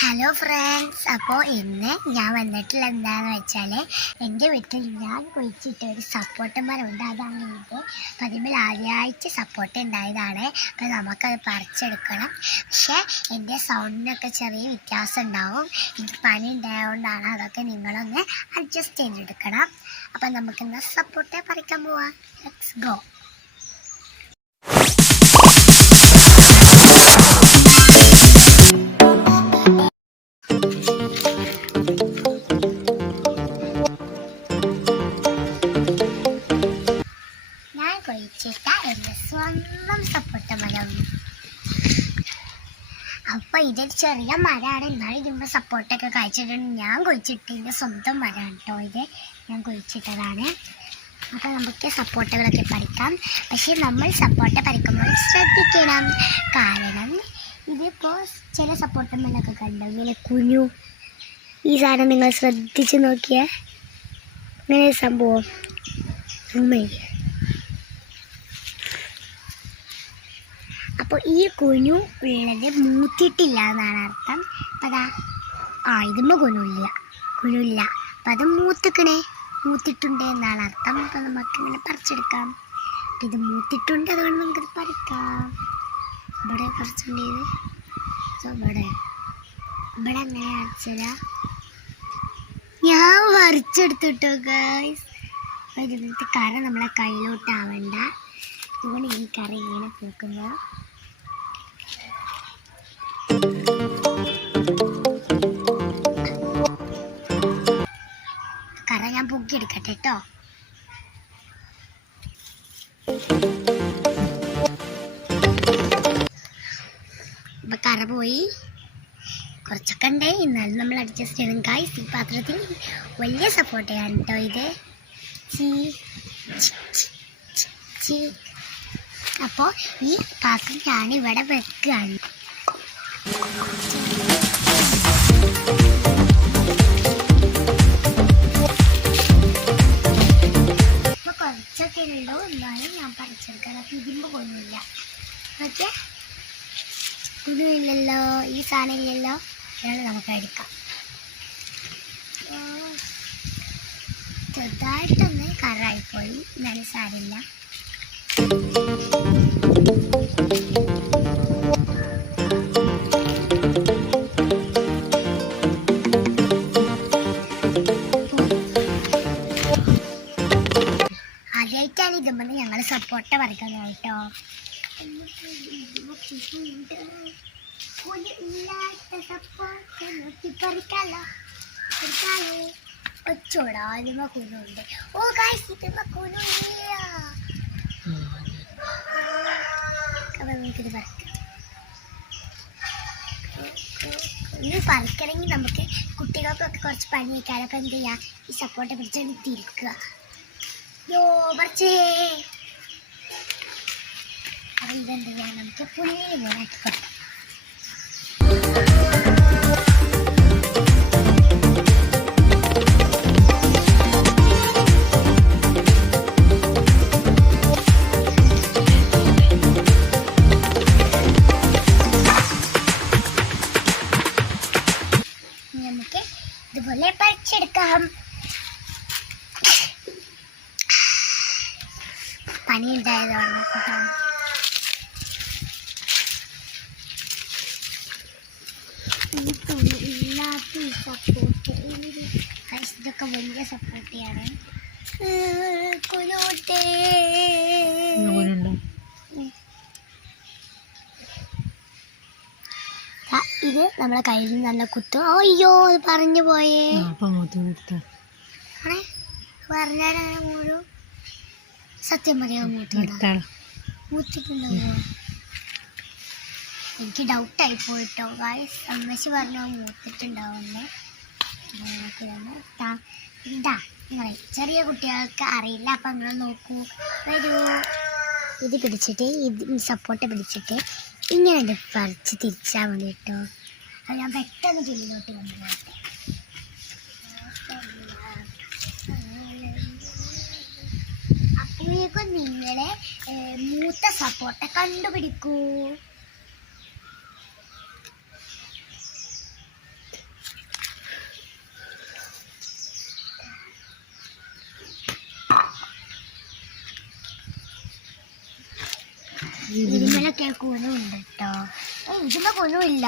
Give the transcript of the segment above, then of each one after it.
Hello friends, അപ്പോൾ ഇന്ന് ഞാൻ വന്നിട്ടുള്ള എന്താണെന്ന് വെച്ചാൽ എൻ്റെ വീട്ടിൽ ഞാൻ കുഴിച്ചിട്ട ഒരു സപ്പോട്ട മരമുണ്ട്. അതാണ് ഇത്. അപ്പം അതിന്മേൽ ആദ്യമായിട്ട് സപ്പോട്ട ഉണ്ടായതാണ്. അപ്പം നമുക്കത് പറിച്ചെടുക്കണം. പക്ഷേ എൻ്റെ സൗണ്ടിനൊക്കെ ചെറിയ വ്യത്യാസം ഉണ്ടാവും. എനിക്ക് പണി ഉണ്ടായതുകൊണ്ടാണ്. അതൊക്കെ നിങ്ങളൊന്ന് അഡ്ജസ്റ്റ് ചെയ്തെടുക്കണം. അപ്പം നമുക്കിന്ന് സപ്പോട്ട പറിക്കാൻ പോവാം. Let's go. കുഴിച്ചിട്ട എൻ്റെ സ്വന്തം സപ്പോട്ട മരം. അപ്പൊ ഇതൊരു ചെറിയ മരമാണ്. എന്നാലും ഇതിൻ്റെ സപ്പോർട്ടൊക്കെ കഴിച്ചിട്ടുണ്ട്. ഞാൻ കുഴിച്ചിട്ടതിൻ്റെ സ്വന്തം മരമാണ് കേട്ടോ. ഇത് ഞാൻ കുഴിച്ചിട്ടതാണ്. അപ്പോൾ നമുക്ക് സപ്പോർട്ടകളൊക്കെ പറിക്കാം. പക്ഷെ നമ്മൾ സപ്പോർട്ട പറിക്കുമ്പോൾ ശ്രദ്ധിക്കണം. കാരണം ഇതിപ്പോൾ ചില സപ്പോർട്ടമ്മലൊക്കെ കണ്ടോ ഇങ്ങനെ കുഞ്ഞു. ഈ സാധനം നിങ്ങൾ ശ്രദ്ധിച്ച് നോക്കിയേ. ഇങ്ങനെ സംഭവം അമ്മേ. അപ്പോൾ ഈ കുഞ്ഞു ഉള്ളത് മൂത്തിട്ടില്ല എന്നാണ് അർത്ഥം. അപ്പം അതാ ഇതുമ്പോൾ കുഞ്ഞില്ല. അപ്പം അത് മൂത്തിട്ടുണ്ട് എന്നാണ് അർത്ഥം. അപ്പം നമുക്കിങ്ങനെ പറിച്ചെടുക്കാം. അപ്പം ഇത് മൂത്തിട്ടുണ്ട്, അതുകൊണ്ട് നമുക്കിത് പറിക്കാം. ഇവിടെ പറിച്ചിട്ടുണ്ട്. ഇവിടെ എങ്ങനെ അടിച്ചില്ല. ഞാൻ പറിച്ചെടുത്തിട്ടോ ഗൈസ്. അപ്പോൾ ഇതിനകത്ത് കറ നമ്മളെ കയ്യിലോട്ടാവണ്ട. അതുകൊണ്ട് ഈ കറി ഇങ്ങനെ കൊടുക്കുന്നത്. കറ ഞാൻ പൊക്കിയെടുക്കട്ടെ കേട്ടോ. ഇപ്പൊ കറ പോയി. കുറച്ചൊക്കെ ഉണ്ട്, എന്നാലും നമ്മൾ അഡ്ജസ്റ്റ് ചെയ്യണം ഗൈസ്. ഈ പാത്രത്തിൽ വലിയ സപ്പോർട്ടയാണ് കേട്ടോ ഇത്. അപ്പോൾ ഈ പാത്രം ഞാനിവിടെ വെക്കുകയാണ്. ഇപ്പോൾ കുറച്ചൊക്കെ ഉള്ളൂ, എന്നാലും ഞാൻ പറിച്ചെടുക്കാം. അപ്പം ഇതിമ്പോൾ കൊന്നില്ല. ഓക്കെ, ഇതുമില്ലല്ലോ, ഈ സാധനം ഇല്ലല്ലോ. അതാണ് നമുക്ക് എടുക്കാം. ചെറുതായിട്ടൊന്ന് കറായിപ്പോയി, എന്നാലും സാരമില്ല. ആദ്യമായിട്ടാണ് ഇതുമ്പോൾ ഞങ്ങൾ സപ്പോർട്ട പറിക്കുന്നത് കേട്ടോ. ഒച്ചോടാ ഇതിമ കുനുണ്ട്. ഓ ഗൈസ്, ഇതിമ കുനില്ല. അപ്പം നമുക്കിത് പറിക്കാം. ഇത് പറിക്കണമെങ്കിൽ നമുക്ക് കുട്ടികൾക്കൊക്കെ കുറച്ച് പണി വയ്ക്കാനും. അപ്പം എന്ത് ചെയ്യുക, ഈ സപ്പോർട്ട പിടിച്ചാൽ തിരിക്കുക. പറിച്ചേ. അപ്പം ഇതെന്ത് ചെയ്യാം, നമുക്ക് പുല്ലിന് പോലാക്കി കൊടുക്കാം. നമുക്ക് ഇതുപോലെ പറിച്ചെടുക്കാം. പനി ഉണ്ടായതാണ് കേട്ടോ. ഇല്ലാത്ത സപ്പോർട്ട്, ഇതൊക്കെ വലിയ സപ്പോർട്ടിയാണ്. ഇത് നമ്മളെ കയ്യിൽ നിന്ന് നല്ല കുത്തും. അയ്യോ, അത് പറഞ്ഞു പോയേ. പറഞ്ഞാലങ്ങനെ മൂടൂ. സത്യം പറയാൻ മൂത്തിട്ടുണ്ടോ? എനിക്ക് ഡൗട്ടായി പോയിട്ടോ ഗൈസ്. അമ്മച്ചി പറഞ്ഞു മൂത്തിട്ടുണ്ടാവുന്നേ. ഇതാ നിങ്ങളെ ചെറിയ കുട്ടികൾക്ക് അറിയില്ല. അപ്പം നിങ്ങൾ നോക്കൂ, വരൂ. ഇത് പിടിച്ചിട്ട്, ഇത് സപ്പോർട്ട് പിടിച്ചിട്ട് ഇങ്ങനെ പറിച്ച് തിരിച്ചാൽ മതി കേട്ടോ. അത് ഞാൻ പെട്ടെന്ന് ചുള്ളിലോട്ട് കൊണ്ടുപോകട്ടെ. അപ്പോഴേക്കും നിങ്ങളെ മൂത്ത സപ്പോർട്ട കണ്ടുപിടിക്കൂ. ഇതിനൊക്കെ കുനുണ്ട് കേട്ടോ. ഇതിന് കുനുമില്ല,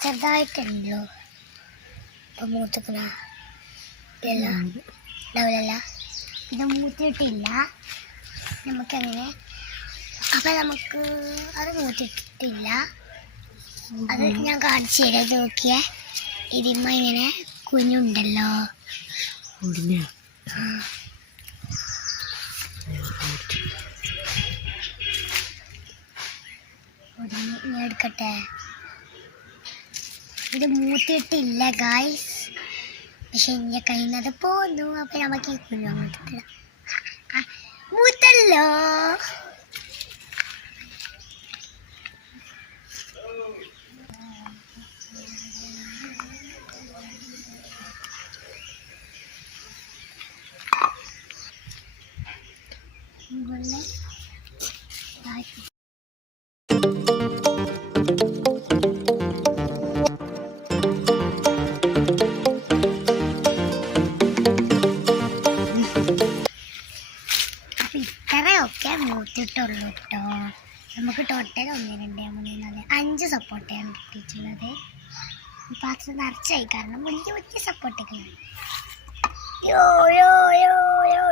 ചെറുതായിട്ടുണ്ടല്ലോ. ഇപ്പൊ മൂത്തിക്കണ ഉണ്ടാവില്ല, ഇത് മൂത്തിയിട്ടില്ല നമുക്കങ്ങനെ. അപ്പം നമുക്ക് അത് മൂത്തിട്ടില്ല, അത് ഞാൻ കാണിച്ചു തരാം. ഇത് നോക്കിയേ, ഇതിമ്മ ഇങ്ങനെ കുഞ്ഞുണ്ടല്ലോ. ഞാൻ എടുക്കട്ടെ. ഇത് മൂത്തിയിട്ടില്ല ഗായ്സ്, പക്ഷെ ഇങ്ങനെ കഴിയുന്നത് പോന്നു. അപ്പൊ നമുക്ക് ഈ കുഞ്ഞു അങ്ങോട്ട് മൂത്തല്ലോ. ഇത്രയൊക്കെ മൂത്തിട്ടുള്ളൂ കേട്ടോ. നമുക്ക് ടോട്ടൽ 1 2 3 4 5 സപ്പോർട്ടയാണ് കിട്ടിയിട്ടുള്ളത്. പാത്രം നിറച്ചായി, കാരണം വലിയ വലിയ സപ്പോർട്ടൊക്കെയാണ്.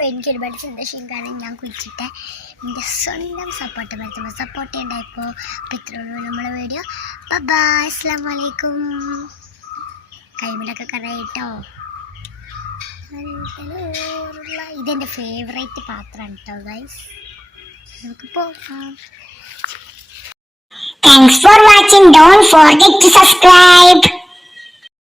എനിക്ക് ഒരുപാട് സന്തോഷം, കാരണം ഞാൻ കുഴിച്ചിട്ട് എൻ്റെ സ്വന്തം സപ്പോർട്ട് പറ്റുമ്പോൾ സപ്പോർട്ട് ചെയ്യണ്ടായിപ്പോൾ. അപ്പോൾ ഇത്രയുള്ളൂ നമ്മളെ വീഡിയോ. ബൈ, അസ്സലാമു അലൈക്കും. കൈമിലൊക്കെ കറയിട്ടോ. ഇതെൻ്റെ ഫേവറേറ്റ് പാത്രമാണ് കേട്ടോ ഗൈസ്. നമുക്ക് പോകാം. Thanks for watching. Don't forget to subscribe.